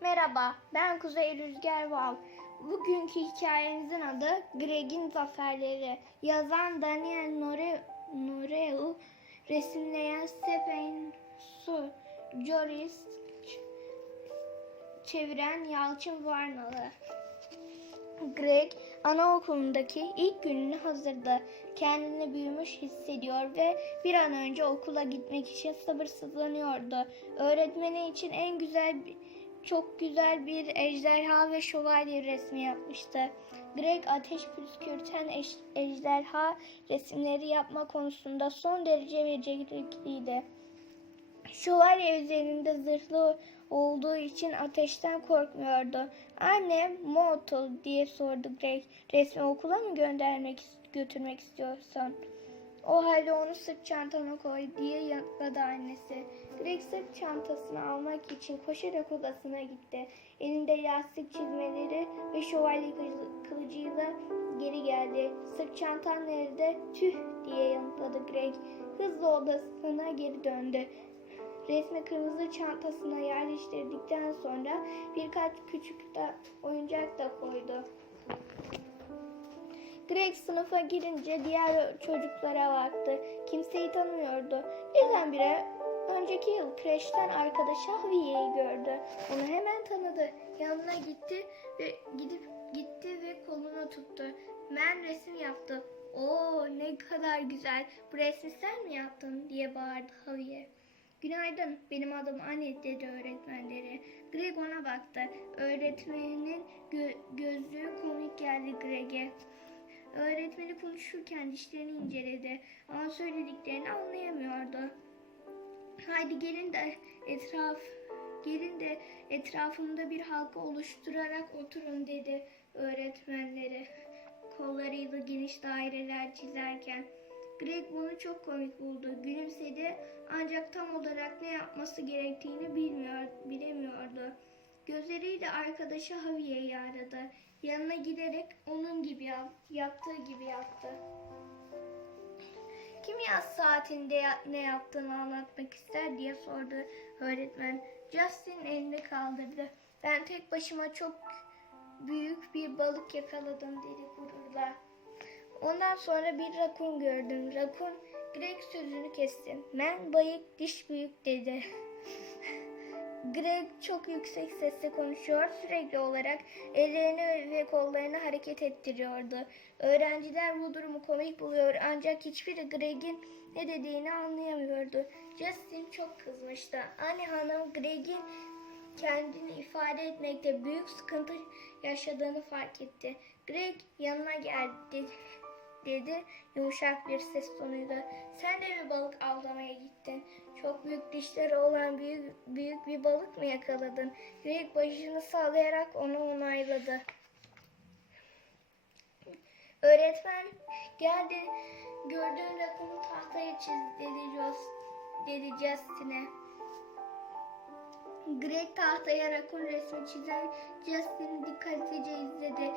Merhaba, ben Kuzey Rüzgar Val. Bugünkü hikayemizin adı Greg'in Zaferleri. Yazan Daniel Nore, Noreu, resimleyen Stephen Su, Joris, çeviren Yalçın Varnalı. Greg anaokulundaki ilk gününü hazırdı. Kendini büyümüş hissediyor ve bir an önce okula gitmek için sabırsızlanıyordu. Öğretmeni için en güzel çok güzel bir ejderha ve şövalye resmi yapmıştı. Greg ateş püskürten ejderha resimleri yapma konusunda son derece becerikliydi. Şövalye üzerinde zırhlı olduğu için ateşten korkmuyordu. Anne, Mortal diye sordu Greg. Resmi okula mı göndermek, götürmek istiyorsan? O halde onu sırt çantana koy diye yanıtladı annesi. Greg sırt çantasını almak için koşarak odasına gitti. Elinde yastık çizmeleri ve şövalye kılı- kılıcıyla geri geldi. Sırt çantan nerede? Tüh diye yanıtladı Greg. Hızla odasına geri döndü. Resmi kırmızı çantasına yerleştirdikten sonra birkaç küçük de oyuncak da koydu. Greg sınıfa girince diğer çocuklara baktı. Kimseyi tanımıyordu. Birdenbire önceki yıl kreşten arkadaşı Javia'yı gördü. Onu hemen tanıdı. Yanına gitti ve gidip gitti ve kolunu tuttu. Ben resim yaptım. Oo ne kadar güzel. Bu resmi sen mi yaptın diye bağırdı Javier. Günaydın, benim adım Anet dedi öğretmenleri. Greg ona baktı. Öğretmenin gö- gözlüğü komik geldi Greg'e. Öğretmeni konuşurken dişlerini inceledi ama söylediklerini anlayamıyordu. Haydi gelin de etraf gelin de etrafımda bir halka oluşturarak oturun dedi öğretmenleri. Kollarıyla geniş daireler çizerken. Greg bunu çok komik buldu. Gülümsedi ancak tam olarak ne yapması gerektiğini bilmiyor, bilemiyordu. Gözleriyle arkadaşı Javier'i aradı. Yanına giderek onun gibi yap, yaptığı gibi yaptı. Kim yaz saatinde ne yaptığını anlatmak ister diye sordu öğretmen. Justin elini kaldırdı. Ben tek başıma çok büyük bir balık yakaladım dedi gururla. Ondan sonra bir rakun gördüm. Rakun Greg sözünü kesti. Ben bayık diş büyük dedi. Greg çok yüksek sesle konuşuyor. Sürekli olarak ellerini ve kollarını hareket ettiriyordu. Öğrenciler bu durumu komik buluyor ancak hiçbiri Greg'in ne dediğini anlayamıyordu. Justin çok kızmıştı. Anne hanım Greg'in kendini ifade etmekte büyük sıkıntı yaşadığını fark etti. Greg yanına geldi dedi yumuşak bir ses tonuyla. Sen de mi balık avlamaya gittin? Çok büyük dişleri olan büyük, büyük bir balık mı yakaladın? Greg başını sallayarak onu onayladı. Öğretmen geldi gördüğün rakunu tahtaya çiz dedi, Jos, dedi Justin'e. Greg tahtaya rakun resmi çizen Justin'i dikkatlice izledi.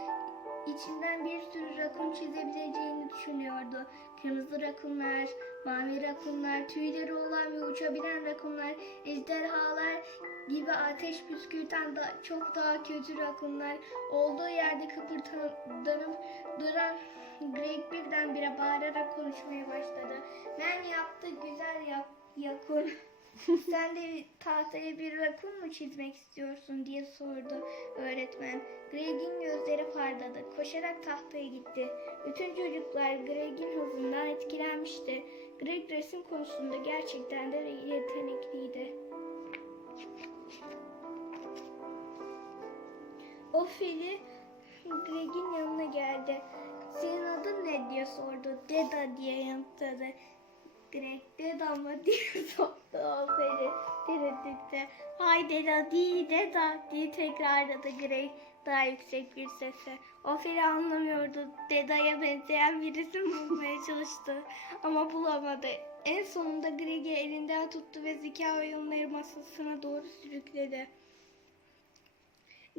İçinden bir sürü rakun çizebileceğini düşünüyordu. Kırmızı rakunlar, mavi rakunlar, tüyleri olan ve uçabilen rakunlar, ejderhalar gibi ateş püskürten da çok daha kötü rakunlar. Olduğu yerde kıpırdanıp duran Greg birdenbire bağırarak konuşmaya başladı. Ben yaptı güzel yap, yakun. Sen de tahtaya bir rakun mu çizmek istiyorsun diye sordu öğretmen. Greg'in gözleri parladı. Koşarak tahtaya gitti. Bütün çocuklar Greg'in hızından etkilenmişti. Greg resim konusunda gerçekten de yetenekliydi. O fili Greg'in yanına geldi. Senin adın ne diye sordu. Deda diye yanıtladı. Greg Deda mı diye sordu Aferin tereddütte. Hay Deda değil Deda diye tekrarladı Greg daha yüksek bir sesle. Ofeli anlamıyordu. Deda'ya benzeyen bir isim bulmaya çalıştı ama bulamadı. En sonunda Greg'i elinden tuttu ve zeka oyunları masasına doğru sürükledi.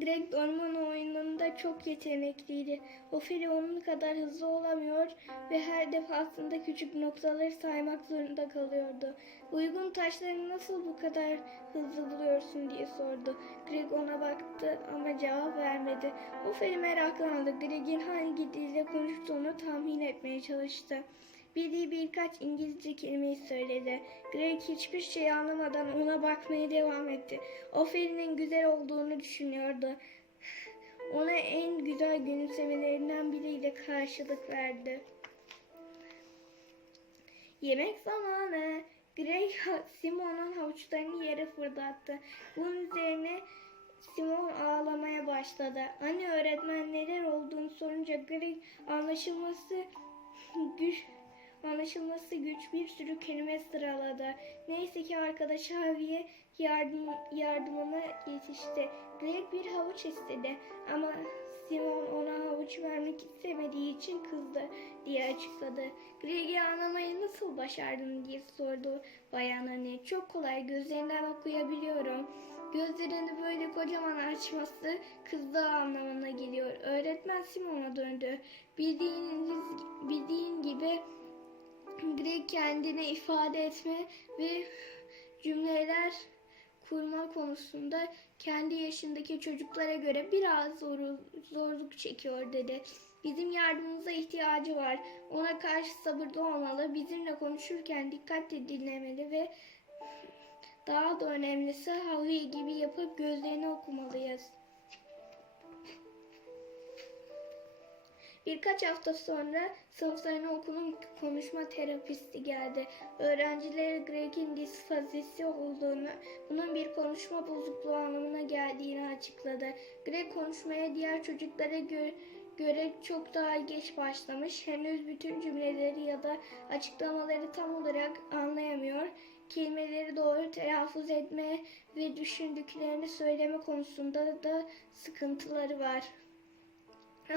Greg orman oyununda çok yetenekliydi. Ofeli onun kadar hızlı olamıyor ve her defasında küçük noktaları saymak zorunda kalıyordu. Uygun taşları nasıl bu kadar hızlı buluyorsun diye sordu. Greg ona baktı ama cevap vermedi. Ofeli meraklandı. Greg'in hangi dilde konuştuğunu tahmin etmeye çalıştı. Bildiği birkaç İngilizce kelimeyi söyledi. Greg hiçbir şey anlamadan ona bakmaya devam etti. Ofeli'nin güzel olduğunu düşünüyordu. Ona en güzel gülümsemelerinden biriyle karşılık verdi. Yemek zamanı. Greg Simon'un havuçlarını yere fırlattı. Bunun üzerine Simon ağlamaya başladı. Anne öğretmen neler olduğunu sorunca Greg anlaşılması güç anlaşılması güç bir sürü kelime sıraladı. Neyse ki arkadaşı Harvey'e yardım, yardımına yetişti. Greg bir havuç istedi ama Simon ona havuç vermek istemediği için kızdı diye açıkladı. Greg'i anlamayı nasıl başardın diye sordu bayan anne. Çok kolay gözlerinden okuyabiliyorum. Gözlerini böyle kocaman açması kızdığı anlamına geliyor. Öğretmen Simon'a döndü. Bildiğiniz, bildiğin gibi Greg kendini ifade etme ve cümleler kurma konusunda kendi yaşındaki çocuklara göre biraz zor, zorluk çekiyor dedi. Bizim yardımımıza ihtiyacı var. Ona karşı sabırlı olmalı. Bizimle konuşurken dikkatle dinlemeli ve daha da önemlisi Harvey gibi yapıp gözlerini okumalıyız. Birkaç hafta sonra sınıflarına okulun konuşma terapisti geldi. Öğrencilere Greg'in disfazisi olduğunu, bunun bir konuşma bozukluğu anlamına geldiğini açıkladı. Greg konuşmaya diğer çocuklara gö- göre çok daha geç başlamış. Henüz bütün cümleleri ya da açıklamaları tam olarak anlayamıyor. Kelimeleri doğru telaffuz etme ve düşündüklerini söyleme konusunda da sıkıntıları var.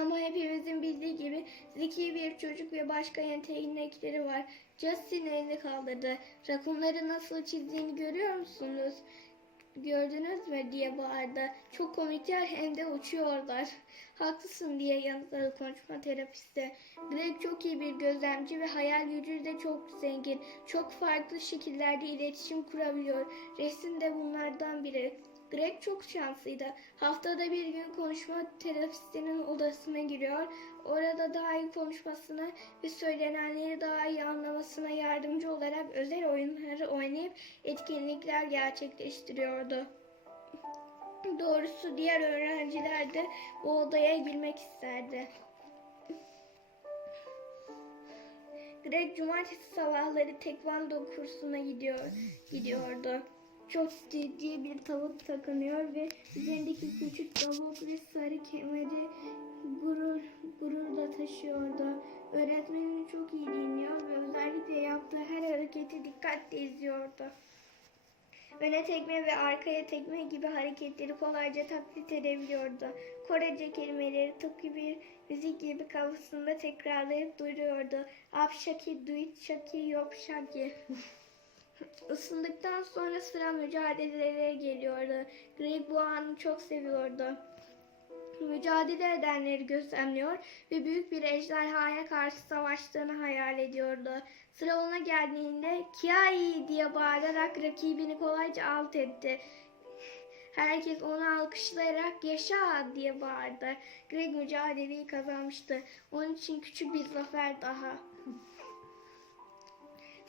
Ama hepimizin bildiği gibi zeki bir çocuk ve başka yetenekleri var. Justin elini kaldırdı. Rakunları nasıl çizdiğini görüyor musunuz? Gördünüz mü diye bağırdı. Çok komikler hem de uçuyorlar. Haklısın diye yanıtladı konuşma terapisti. Greg çok iyi bir gözlemci ve hayal gücü de çok zengin. Çok farklı şekillerde iletişim kurabiliyor. Resim de bunlardan biri. Greg çok şanslıydı. Haftada bir gün konuşma terapistinin odasına giriyor. Orada daha iyi konuşmasına ve söylenenleri daha iyi anlamasına yardımcı olarak özel oyunları oynayıp etkinlikler gerçekleştiriyordu. Doğrusu diğer öğrenciler de bu odaya girmek isterdi. Greg cumartesi sabahları tekvando kursuna gidiyor, gidiyordu. Çok ciddi bir tavuk takınıyor ve üzerindeki küçük tavuk ve sarı kemeri gurur, gururla taşıyordu. Öğretmenini çok iyi dinliyor ve özellikle yaptığı her hareketi dikkatle izliyordu. Öne tekme ve arkaya tekme gibi hareketleri kolayca taklit edebiliyordu. Korece kelimeleri tıpkı bir müzik gibi kafasında tekrarlayıp duruyordu. Apşaki, duit, şaki, yok şaki. Isındıktan sonra sıra mücadelelere geliyordu. Greg bu anı çok seviyordu. Mücadele edenleri gözlemliyor ve büyük bir ejderhaya karşı savaştığını hayal ediyordu. Sıra ona geldiğinde Kiai diye bağırarak rakibini kolayca alt etti. Herkes onu alkışlayarak yaşa diye bağırdı. Greg mücadeleyi kazanmıştı. Onun için küçük bir zafer daha.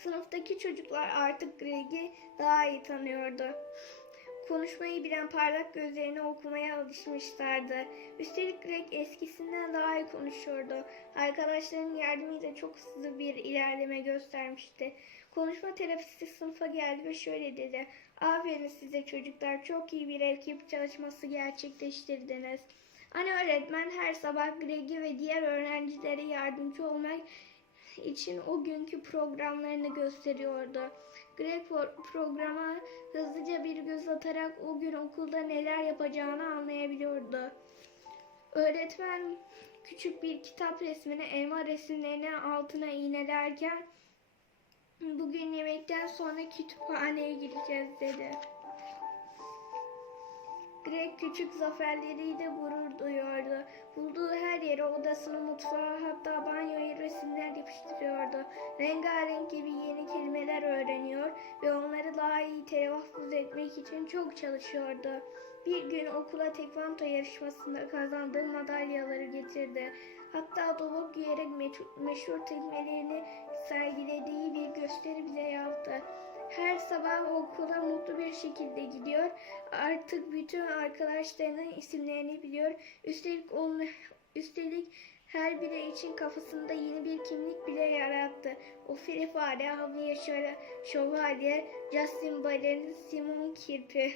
Sınıftaki çocuklar artık Greg'i daha iyi tanıyordu. Konuşmayı bilen parlak gözlerini okumaya alışmışlardı. Üstelik Greg eskisinden daha iyi konuşuyordu. Arkadaşlarının yardımıyla çok hızlı bir ilerleme göstermişti. Konuşma terapisti sınıfa geldi ve şöyle dedi. Aferin size çocuklar çok iyi bir ekip çalışması gerçekleştirdiniz. Ana öğretmen her sabah Greg'i ve diğer öğrencilere yardımcı olmak için o günkü programlarını gösteriyordu. Greg pro- programa hızlıca bir göz atarak o gün okulda neler yapacağını anlayabiliyordu. Öğretmen küçük bir kitap resmini elma resimlerinin altına iğnelerken bugün yemekten sonra kütüphaneye gideceğiz dedi. Greg küçük zaferleriyle gurur duyuyordu. Bulduğu her yere odasını, mutfağı hatta banyoya resimler yapıştırıyordu. Rengarenk gibi yeni kelimeler öğreniyor ve onları daha iyi telaffuz etmek için çok çalışıyordu. Bir gün okula tekvando yarışmasında kazandığı madalyaları getirdi. Hatta dolap giyerek meşhur tekmelerini sergilediği bir gösteri bile yaptı. Her sabah okula mutlu bir şekilde gidiyor. Artık bütün arkadaşlarının isimlerini biliyor. Üstelik on, üstelik her biri için kafasında yeni bir kimlik bile yarattı. O Feri Fare, Yaşar, Şövalye, Justin Balerin, Simon Kirpi.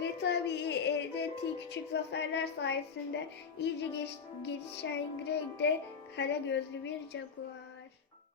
Ve tabii elde ettiği küçük zaferler sayesinde iyice geç- gelişen Greg de kara gözlü bir jaguar.